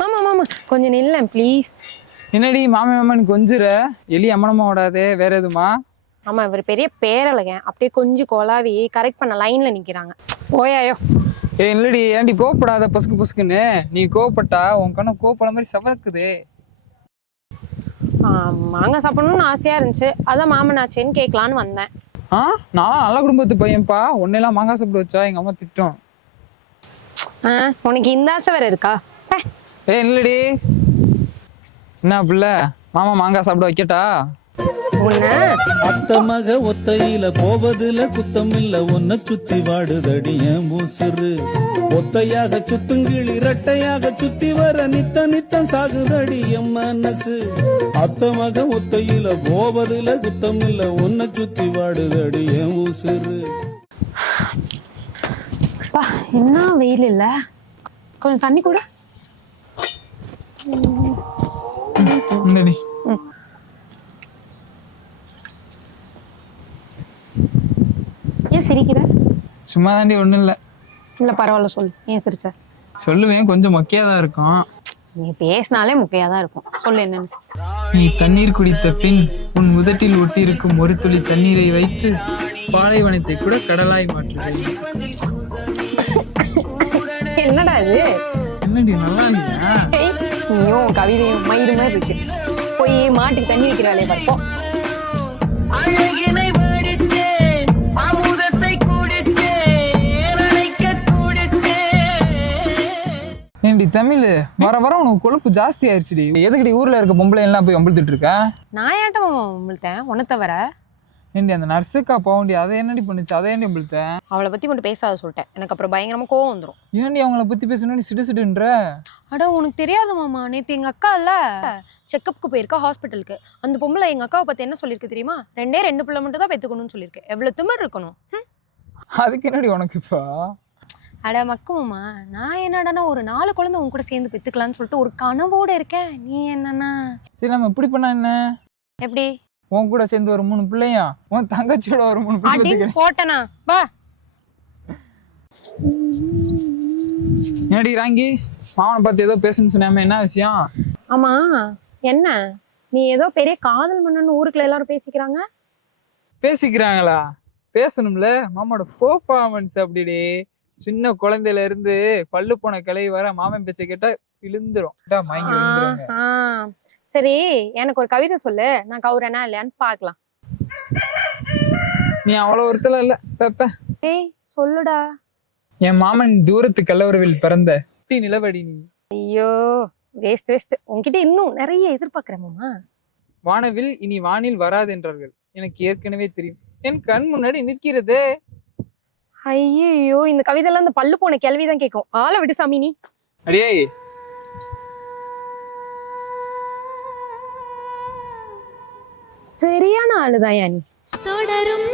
மாமா மாமா கொஞ்சம் நில்ல ப்ளீஸ். என்னடி மாமே மாமன் கொஞ்சுற? எலி அம்மனமா விடாதே, வேற எதுமா? ஆமா, இவர் பெரிய பேரழகன், அப்படியே கொஞ்சம் கொலாவி கரெக்ட் பண்ண லைன்ல நிக்கிறாங்க. ஓயாயோ. இல்லடி, ஏன்டி கோவப்படாத பசுக்கு பசுக்குன்னு. நீ கோவப்பட்டா உன் கண்ணு கோவப்பட மாதிரி சவக்குது. மாங்காய் சாப்பிடணும்னு ஆசையா இருந்துச்சு, அதான் மாமனாச்சேன்னு கேட்கலான்னு வந்தேன். நான் நல்ல குடும்பத்து பையன்ப்பா, ஒன்னெல்லாம் மாங்காய் சாப்பிட வச்சா எங்க அம்மா திட்டம். உனக்கு இந்த ஆசை வேற இருக்கா? இல்லடி. என்ன பிள்ளை, மாமா மாங்காய் சாப்பிட வைக்கட்டா? அத்த மக ஒத்தையில போவதுல குத்தம் இல்ல, ஒன்ன சுத்தி வாடுதடி என் மூசுரு. ஒத்தையாக சுத்துங்கிளி இரட்டையாக சுத்தி வர நித்த நித்தம் சாகுதடி என் மனசு. அத்த மக ஒத்தையில போவதுல குத்தம் இல்ல, ஒன்ன சுத்தி வாடுதடி என் மூசுரு. என்ன வெயில் இல்ல, கொஞ்சம் தண்ணி கூட. ஏன் சிரிக்கிற? சும்மா தாண்டி, ஒண்ணும் இல்ல. இல்ல பரவாயில்ல, சொல்லு. ஏன் சிரிச்ச? சொல்லுவேன், கொஞ்சம் மொக்கையாதான் இருக்கும். நீ பேசினாலே முக்கையாதான் இருக்கும், சொல்லு என்னன்னு. நீ தண்ணீர் குடித்த பின் உன் உதட்டில் ஒட்டி இருக்கும் ஒரு துளி தண்ணீரை வைத்து பாலைவனத்தை கூட கடலாய் மாற்றுது. என்னடா இது? என்னடி நல்லா இல்லையா? நீயும் கவிதையும் மயிறு மாதிரி இருக்கு. போய் மாட்டுக்கு தண்ணி வைக்கிற வேலையை பார்ப்போம். ஏண்டி தமிழ், வர வர உனக்கு கொழுப்பு ஜாஸ்தி ஆயிடுச்சுடி. எதுக்கடி ஊர்ல இருக்க பொம்பளை எல்லாம் போய் அம்பழுத்துட்டு இருக்க? நான் ஏன்ட்ட அம்பழுத்தேன் உன்னை தவிர? ஏண்டி அந்த நர்ஸுக்கா போகண்டி, அதை என்னடி பண்ணுச்சு? அதை ஏண்டி அம்பழுத்தேன்? அவளை பத்தி மட்டும் பேசாத சொல்லிட்டேன், எனக்கு அப்புறம் பயங்கரமா கோவம் வந்துடும். ஏண்டி அவங்கள பத்தி பேசணும் சிடு சிடுன்ற? அட உனக்கு தெரியாது மாமா, நேற்று எங்க அக்கா இல்ல செக்கப்புக்கு போயிருக்கா ஹாஸ்பிட்டலுக்கு. அந்த பொம்பளை எங்க அக்காவை பத்தி என்ன சொல்லியிருக்கு தெரியுமா? 2 பிள்ளை மட்டும் தான் பெத்துக்கணும்னு சொல்லியிருக்கு. எவ்வளவு திமிர் இருக்கணும். அதுக்கு என்னடி உனக்கு இப்போ? அட மக்குமாமா, நான் என்னடானா ஒரு 4 குழந்தை உன் கூட சேர்ந்து பெத்துக்கலான்னு சொல்லிட்டு ஒரு கனவோட இருக்கேன். நீ என்னன்னா சரி, நம்ம இப்படி பண்ணா என்ன? எப்படி? உன் கூட சேர்ந்து ஒரு 3 பிள்ளையா, உன் தங்கச்சியோட ஒரு 3 பிள்ளை போட்டனா வா. என்னடி ராங்கி, மாவனை பார்த்து ஏதோ பேசணும்னு சொன்னாம, என்ன விஷயம்? ஆமா என்ன, நீ ஏதோ பெரிய காதல் மன்னன் ஊருக்குள்ள எல்லாரும் பேசிக்கிறாங்க. பேசிக்கிறாங்களா? பேசணும்ல, மாமாவோட பெர்ஃபார்மன்ஸ் அப்படிடி. சின்ன குழந்தையில இருந்து பல்லு போன கிளை வர மாமன் பேச்சை கேட்டா விழுந்துரும். சரி, எனக்கு ஒரு கவிதை சொல்லு, நான் கவுரனா இல்லையான்னு பாக்கலாம். நீ அவ்வளவு ஒருத்தல இல்ல பெப்ப. ஏய் சொல்லுடா. என் மாமன் தூரத்து கல்லவரவில் பிறந்த நிலவடி நீ. ஐயோ வேஸ்ட், உன்கிட்ட இன்னும் நிறைய எதிர்பார்க்கிறேன் மாமா. வானவில் இனி வானில் வராது என்றார்கள், எனக்கு ஏற்கனவே தெரியும், என் கண் முன்னாடி நிற்கிறதே. ஐயோ, இந்த கவிதைலாம் இந்த பல்லு போன கேள்விதான் கேட்கும். ஆளை விடு சாமி நீ. அடியே, சரியான ஆளுதான் நீ. தொடரும்